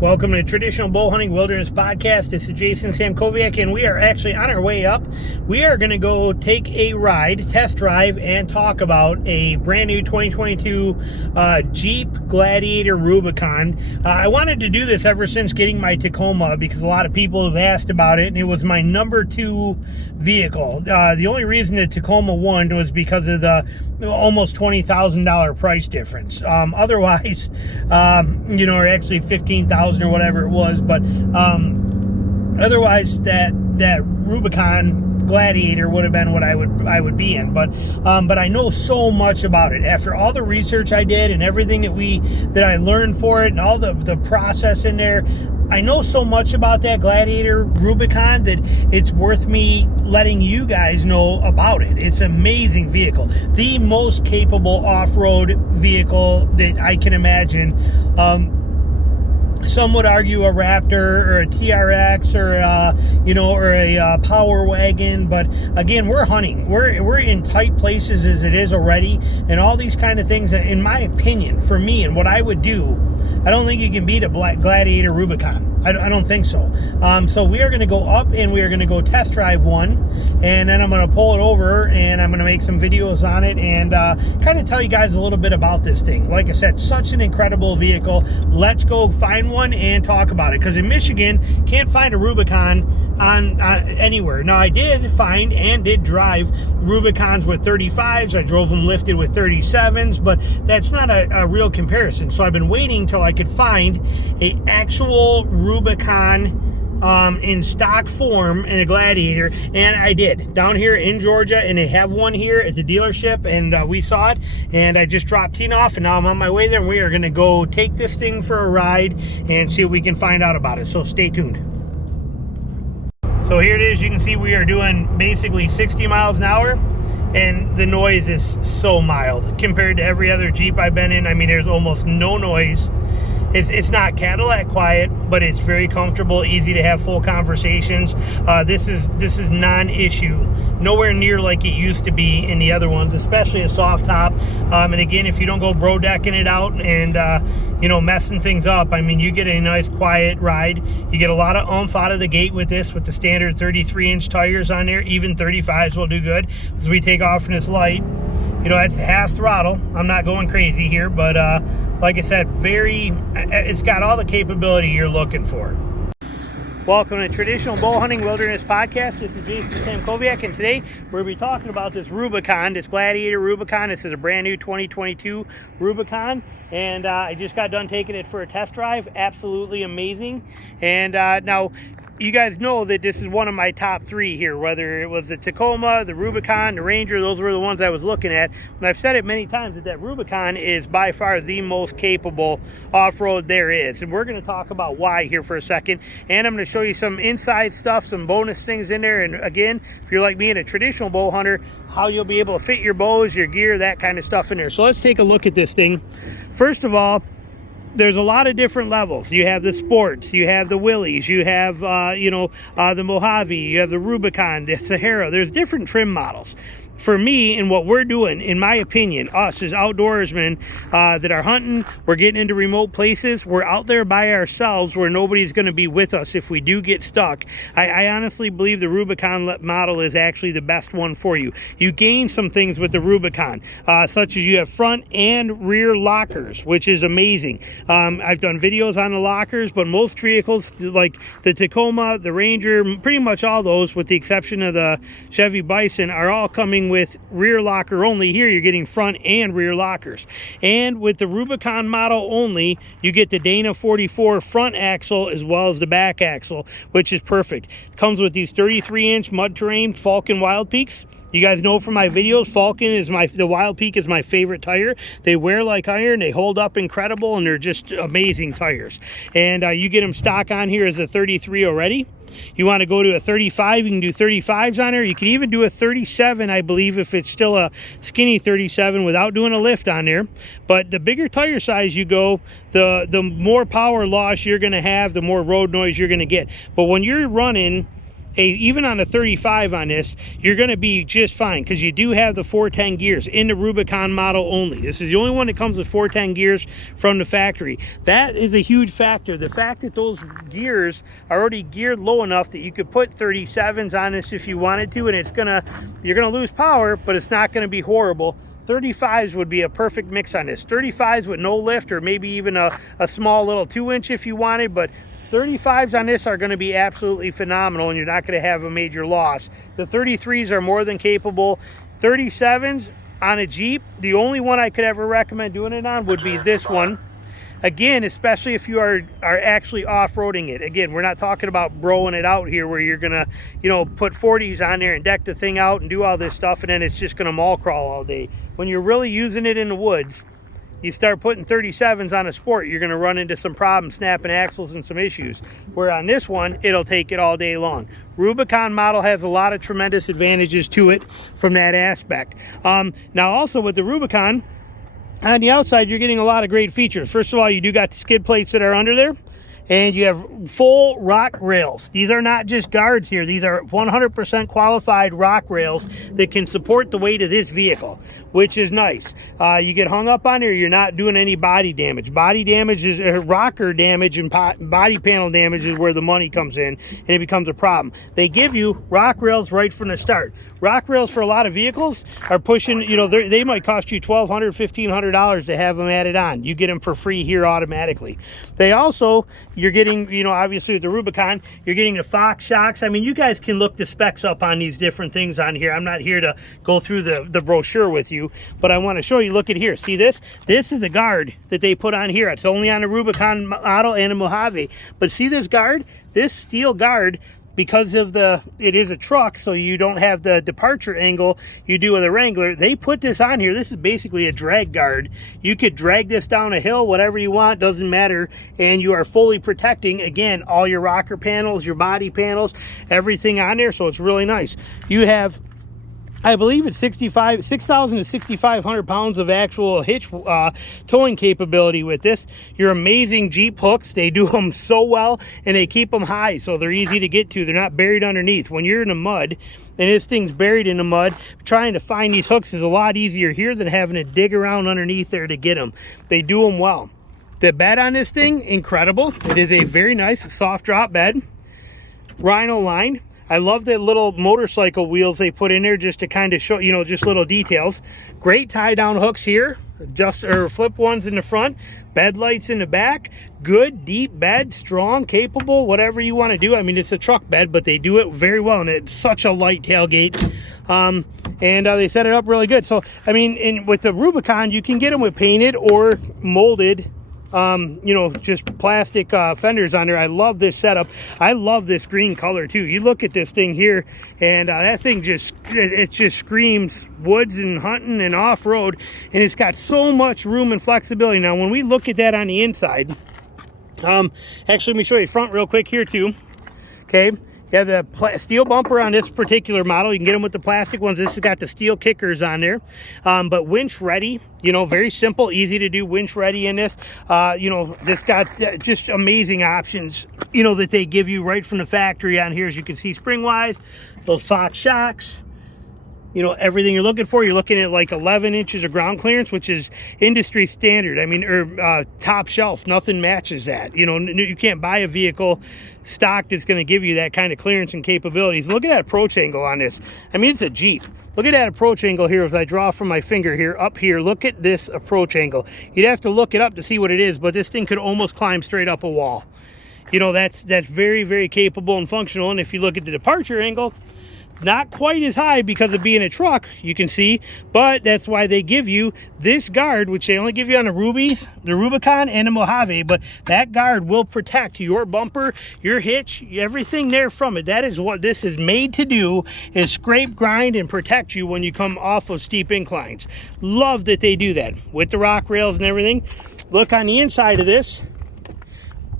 Welcome to Traditional Bow Hunting Wilderness Podcast. This is Jason Samkoviak, and we are actually on our way up. We are going to go take a ride, test drive, and talk about a brand new 2022 Jeep Gladiator Rubicon. I wanted to do this ever since getting my Tacoma because a lot of people have asked about it, and it was my number 2 vehicle. The only reason the Tacoma won was because of the almost $20,000 price difference. Otherwise, or actually $15,000 or whatever it was, but otherwise that Rubicon Gladiator would have been what I would be in. But I know so much about it after all the research I did and everything that I learned for it and all the process in there. I know so much about that Gladiator Rubicon that it's worth me letting you guys know about it. It's an amazing vehicle. The most capable off-road vehicle that I can imagine. Some would argue a Raptor or a TRX or a Power Wagon, but again, we're hunting. We're in tight places as it is already, and all these kind of things. In my opinion, for me and what I would do, I don't think you can beat a Gladiator Rubicon. I don't think so. So we are going to go up and we are going to go test drive one, and then I'm going to pull it over and I'm going to make some videos on it and kind of tell you guys a little bit about this thing. Like I said, such an incredible vehicle. Let's go find one and talk about it, because in Michigan, can't find a Rubicon on anywhere. Now, I did find and did drive Rubicons with 35s. I drove them lifted with 37s, but that's not a real comparison. So I've been waiting till I could find a actual Rubicon in stock form in a Gladiator, and I did down here in Georgia, and they have one here at the dealership, and we saw it, and I just dropped Tina off, and now I'm on my way there, and we are going to go take this thing for a ride and see what we can find out about it. So stay tuned. So here it is. You can see we are doing basically 60 miles an hour, and the noise is so mild compared to every other Jeep I've been in. I mean, there's almost no noise. It's not Cadillac quiet, but it's very comfortable, easy to have full conversations. This is non-issue, nowhere near like it used to be in the other ones, especially a soft top. And again, if you don't go bro decking it out and messing things up, I mean, you get a nice quiet ride. You get a lot of oomph out of the gate with this, with the standard 33-inch tires on there. Even 35s will do good as we take off from this light. That's half throttle. I'm not going crazy here, but like I said, it's got all the capability you're looking for. Welcome to Traditional Bow Hunting Wilderness Podcast. This is Jason Samkoviak, and today we're going to be talking about this Rubicon, this Gladiator Rubicon. This is a brand new 2022 Rubicon, and I just got done taking it for a test drive. Absolutely amazing. And now, you guys know that this is one of my top 3 here, whether it was the Tacoma, the Rubicon, the Ranger. Those were the ones I was looking at. And I've said it many times that Rubicon is by far the most capable off-road there is. And we're going to talk about why here for a second. And I'm going to show you some inside stuff, some bonus things in there. And again, if you're like me and a traditional bow hunter, how you'll be able to fit your bows, your gear, that kind of stuff in there. So let's take a look at this thing. First of all, there's a lot of different levels. You have the sports, you have the Willys, you have the Mojave, you have the Rubicon, the Sahara. There's different trim models. For me, and what we're doing, in my opinion, us as outdoorsmen that are hunting, we're getting into remote places, we're out there by ourselves where nobody's going to be with us if we do get stuck. I honestly believe the Rubicon model is actually the best one for you. You gain some things with the Rubicon, such as you have front and rear lockers, which is amazing. I've done videos on the lockers, but most vehicles like the Tacoma, the Ranger, pretty much all those, with the exception of the Chevy Bison, are all coming with rear locker only. Here you're getting front and rear lockers. And with the Rubicon model only, you get the Dana 44 front axle as well as the back axle, which is perfect. It comes with these 33-inch mud terrain Falcon Wild Peaks. You guys know from my videos, Falcon is the Wild Peak is my favorite tire. They wear like iron, they hold up incredible, and they're just amazing tires. And you get them stock on here as a 33 already. You want to go to a 35, you can do 35s on there. You can even do a 37, I believe, if it's still a skinny 37 without doing a lift on there. But the bigger tire size you go, the more power loss you're going to have, the more road noise you're going to get. But when you're running even on a 35 on this, you're going to be just fine, because you do have the 410 gears in the Rubicon model only. This is the only one that comes with 410 gears from the factory. That is a huge factor. The fact that those gears are already geared low enough that you could put 37s on this if you wanted to, and you're gonna lose power, but it's not going to be horrible. 35s would be a perfect mix on this. 35s with no lift, or maybe even a small little 2-inch if you wanted, but 35s on this are going to be absolutely phenomenal, and you're not going to have a major loss. The 33s are more than capable. 37s on a Jeep, the only one I could ever recommend doing it on would be this one. Again, especially if you are actually off-roading it. Again, we're not talking about broing it out here where you're gonna, you know, put 40s on there and deck the thing out and do all this stuff, and then it's just gonna mall crawl all day. When you're really using it in the woods, you start putting 37s on a sport, you're gonna run into some problems, snapping axles and some issues. Where on this one, it'll take it all day long. Rubicon model has a lot of tremendous advantages to it from that aspect. Now also with the Rubicon, on the outside, you're getting a lot of great features. First of all, you do got the skid plates that are under there, and you have full rock rails. These are not just guards here. These are 100% qualified rock rails that can support the weight of this vehicle, which is nice. You get hung up on here, you're not doing any body damage. Body damage is rocker damage, and body panel damage is where the money comes in, and it becomes a problem. They give you rock rails right from the start. Rock rails for a lot of vehicles are pushing, you know, they might cost you $1,200, $1,500 to have them added on. You get them for free here automatically. They also, you're getting, you know, obviously with the Rubicon, you're getting the Fox shocks. I mean, you guys can look the specs up on these different things on here. I'm not here to go through the brochure with you, but I want to show you. Look at here. See this? This is a guard that they put on here. It's only on the Rubicon model and a Mojave. But see this guard? This steel guard, because of it is a truck, so you don't have the departure angle you do with a Wrangler, they put this on here. This is basically a drag guard. You could drag this down a hill, whatever you want, doesn't matter, and you are fully protecting, again, all your rocker panels, your body panels, everything on there, so it's really nice. You have, I believe it's 6,000 to 6,500 pounds of actual hitch towing capability with this. Your amazing Jeep hooks, they do them so well, and they keep them high, so they're easy to get to. They're not buried underneath. When you're in the mud, and this thing's buried in the mud, trying to find these hooks is a lot easier here than having to dig around underneath there to get them. They do them well. The bed on this thing, incredible. It is a very nice soft drop bed. Rhino line. I love the little motorcycle wheels they put in there just to kind of show, you know, just little details. Great tie down hooks here, flip ones in the front, bed lights in the back. Good deep bed, strong, capable, whatever you want to do. I mean, it's a truck bed, but they do it very well, and it's such a light tailgate. And they set it up really good. So I mean, with the Rubicon, you can get them with painted or molded, you know, just plastic fenders on there. I love this setup. I love this green color too. You look at this thing here, and that thing just screams woods and hunting and off-road, and it's got so much room and flexibility. Now when we look at that on the inside, actually let me show you front real quick here too. Okay, you have the steel bumper on this particular model. You can get them with the plastic ones. This has got the steel kickers on there, but winch ready. You know, very simple, easy to do, winch ready in this. You know, this got just amazing options, you know, that they give you right from the factory on here. As you can see, spring-wise, those Fox shocks, you know, everything you're looking for. You're looking at like 11 inches of ground clearance, which is industry standard. I mean, or top shelf, nothing matches that. You know, you can't buy a vehicle stock that's going to give you that kind of clearance and capabilities. Look at that approach angle on this. I mean, it's a Jeep. Look at that approach angle here. As I draw from my finger here, up here, look at this approach angle. You'd have to look it up to see what it is, but this thing could almost climb straight up a wall. You know, that's very, very capable and functional. And if you look at the departure angle, not quite as high because of being a truck, you can see, but that's why they give you this guard, which they only give you on the Rubies, the Rubicon, and the Mojave. But that guard will protect your bumper, your hitch, everything there from it. That is what this is made to do, is scrape, grind, and protect you when you come off of steep inclines. Love that they do that with the rock rails and everything. Look on the inside of this,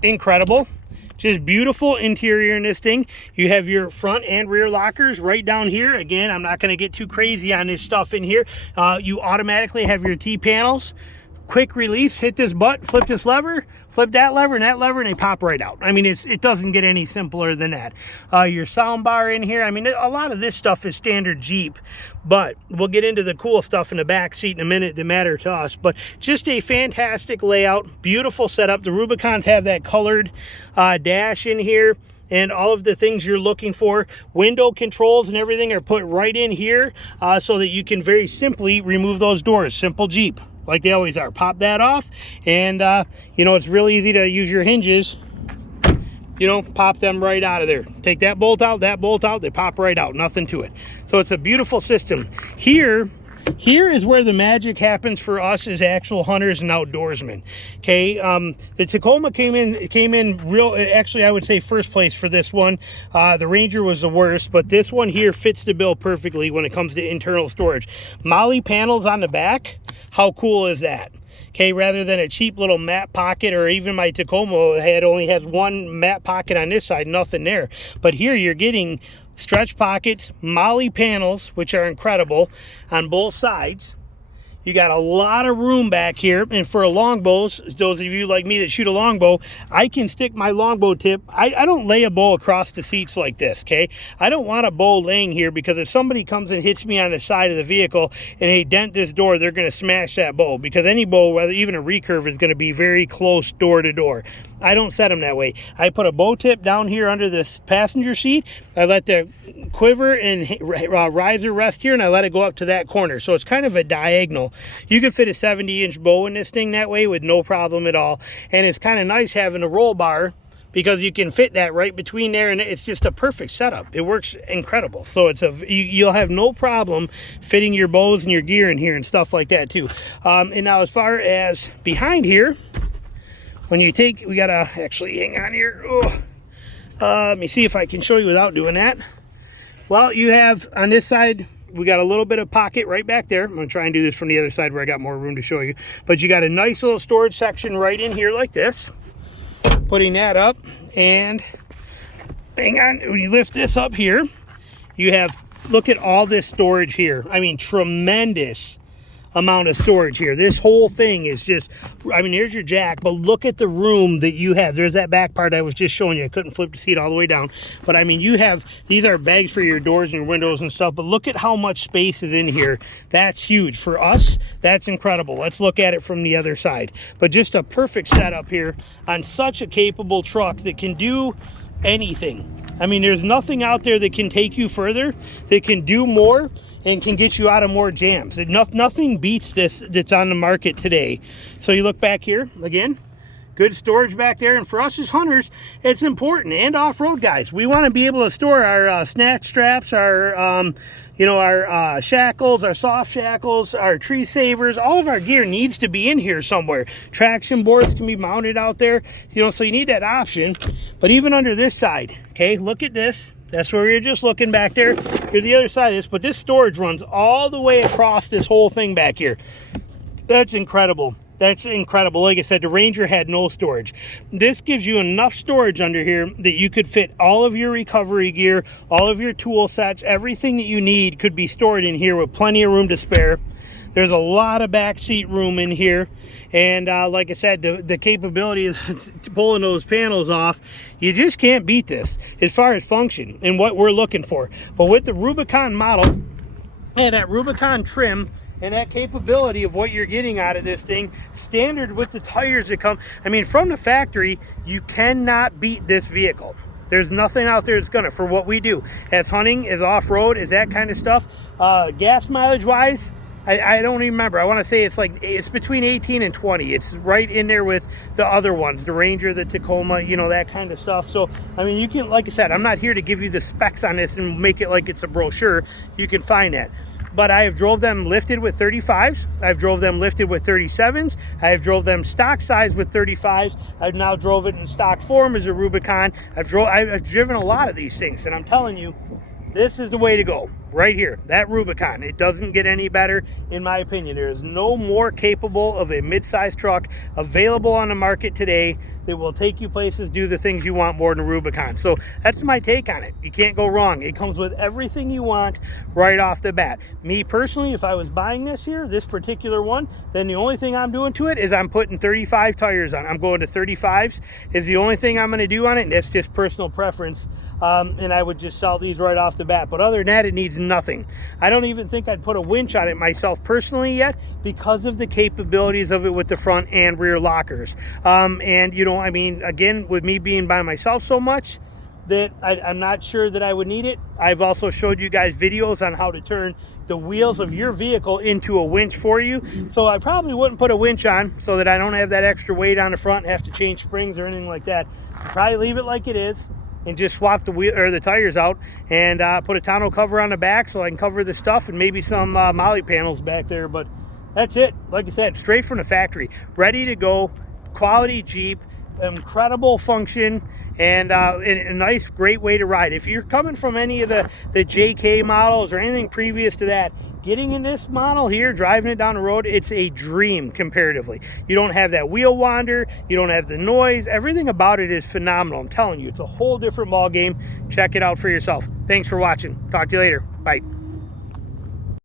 incredible. Just beautiful interior in this thing. You have your front and rear lockers right down here. Again, I'm not going to get too crazy on this stuff in here. You automatically have your T-panels. quick release, hit this button, flip this lever, flip that lever, and they pop right out. I mean, it doesn't get any simpler than that. Your sound bar in here, I mean, a lot of this stuff is standard Jeep, but we'll get into the cool stuff in the back seat in a minute that matter to us. But just a fantastic layout, beautiful setup. The Rubicons have that colored dash in here, and all of the things you're looking for. Window controls and everything are put right in here so that you can very simply remove those doors. Simple Jeep, like they always are. Pop that off, and you know, it's really easy to use your hinges. You know, pop them right out of there. Take that bolt out, they pop right out. Nothing to it. So it's a beautiful system. Here is where the magic happens for us as actual hunters and outdoorsmen. Okay, the Tacoma came in real, actually I would say first place for this one. The Ranger was the worst, but this one here fits the bill perfectly when it comes to internal storage. Molly panels on the back, how cool is that? Okay, rather than a cheap little mat pocket, or even my Tacoma only has one mat pocket on this side, nothing there. But here you're getting stretch pockets, Molly panels, which are incredible on both sides. You got a lot of room back here, and for a longbow, those of you like me that shoot a longbow, I can stick my longbow tip. I don't lay a bow across the seats like this, okay? I don't want a bow laying here, because if somebody comes and hits me on the side of the vehicle and they dent this door, they're going to smash that bow, because any bow, whether even a recurve, is going to be very close door to door. I don't set them that way. I put a bow tip down here under this passenger seat. I let the quiver and riser rest here, and I let it go up to that corner. So it's kind of a diagonal. You could fit a 70-inch bow in this thing that way with no problem at all. And it's kind of nice having a roll bar, because you can fit that right between there, and it's just a perfect setup. It works incredible. So it's you'll have no problem fitting your bows and your gear in here and stuff like that too. And now as far as behind here, when you take, we gotta actually hang on here. Let me see if I can show you without doing that. Well, you have on this side, we got a little bit of pocket right back there. I'm gonna try and do this from the other side where I got more room to show you. But you got a nice little storage section right in here like this. Putting that up, and hang on, when you lift this up here, you have, look at all this storage here. I mean, tremendous amount of storage here. This whole thing is just, I mean, here's your jack, but look at the room that you have. There's that back part I was just showing you. I couldn't flip the seat all the way down, but I mean, you have, these are bags for your doors and your windows and stuff, but look at how much space is in here. That's huge. For us, that's incredible. Let's look at it from the other side. But just a perfect setup here on such a capable truck that can do anything. I mean, there's nothing out there that can take you further, that can do more, and can get you out of more jams. Nothing beats this that's on the market today. So you look back here, again, good storage back there. And for us as hunters, it's important, and off-road guys. We want to be able to store our snatch straps, our you know, our shackles, our soft shackles, our tree savers. All of our gear needs to be in here somewhere. Traction boards can be mounted out there, you know, so you need that option. But even under this side, okay, look at this. That's where we were just looking back there. Here's the other side of this, but this storage runs all the way across this whole thing back here. That's incredible. That's incredible. Like I said, the Ranger had no storage. This gives you enough storage under here that you could fit all of your recovery gear, all of your tool sets, everything that you need could be stored in here with plenty of room to spare. There's a lot of backseat room in here. And like I said, the capability of pulling those panels off, you just can't beat this as far as function and what we're looking for. But with the Rubicon model and that Rubicon trim and that capability of what you're getting out of this thing, standard with the tires that come, I mean, from the factory, you cannot beat this vehicle. There's nothing out there that's gonna, for what we do as hunting, as off-road, as that kind of stuff. Gas mileage wise, I don't even remember. I want to say it's between 18 and 20. It's right in there with the other ones, the Ranger, the Tacoma, you know, that kind of stuff. So, I mean, you can, like I said, I'm not here to give you the specs on this and make it like it's a brochure. You can find that. But I have drove them lifted with 35s. I've drove them lifted with 37s. I have drove them stock size with 35s. I've now drove it in stock form as a Rubicon. I've driven a lot of these things, and I'm telling you, This is the way to go, right here. That Rubicon, it doesn't get any better, in my opinion. There is no more capable of a mid-size truck available on the market today that will take you places, do the things you want more than a Rubicon. So that's my take on it. You can't go wrong. It comes with everything you want right off the bat. Me personally, if I was buying this here, this particular one, then the only thing I'm doing to it is I'm putting 35 tires on. I'm going to 35s is the only thing I'm going to do on it, and that's just personal preference. And I would just sell these right off the bat. But other than that, it needs nothing. I don't even think I'd put a winch on it myself personally yet, because of the capabilities of it with the front and rear lockers. And you know, I mean, again, with me being by myself so much, that I'm not sure that I would need it. I've also showed you guys videos on how to turn the wheels of your vehicle into a winch for you. So I probably wouldn't put a winch on so that I don't have that extra weight on the front and have to change springs or anything like that. I'd probably leave it like it is and just swap the wheel or the tires out, and put a tonneau cover on the back so I can cover the stuff, and maybe some molly panels back there. But that's it. Like I said, straight from the factory, ready to go, quality Jeep, incredible function, and a nice, great way to ride. If you're coming from any of the JK models or anything previous to that, getting in this model here, driving it down the road, it's a dream comparatively. You don't have that wheel wander, you don't have the noise, everything about it is phenomenal. I'm telling you, it's a whole different ball game. Check it out for yourself. Thanks for watching. Talk to you later. Bye.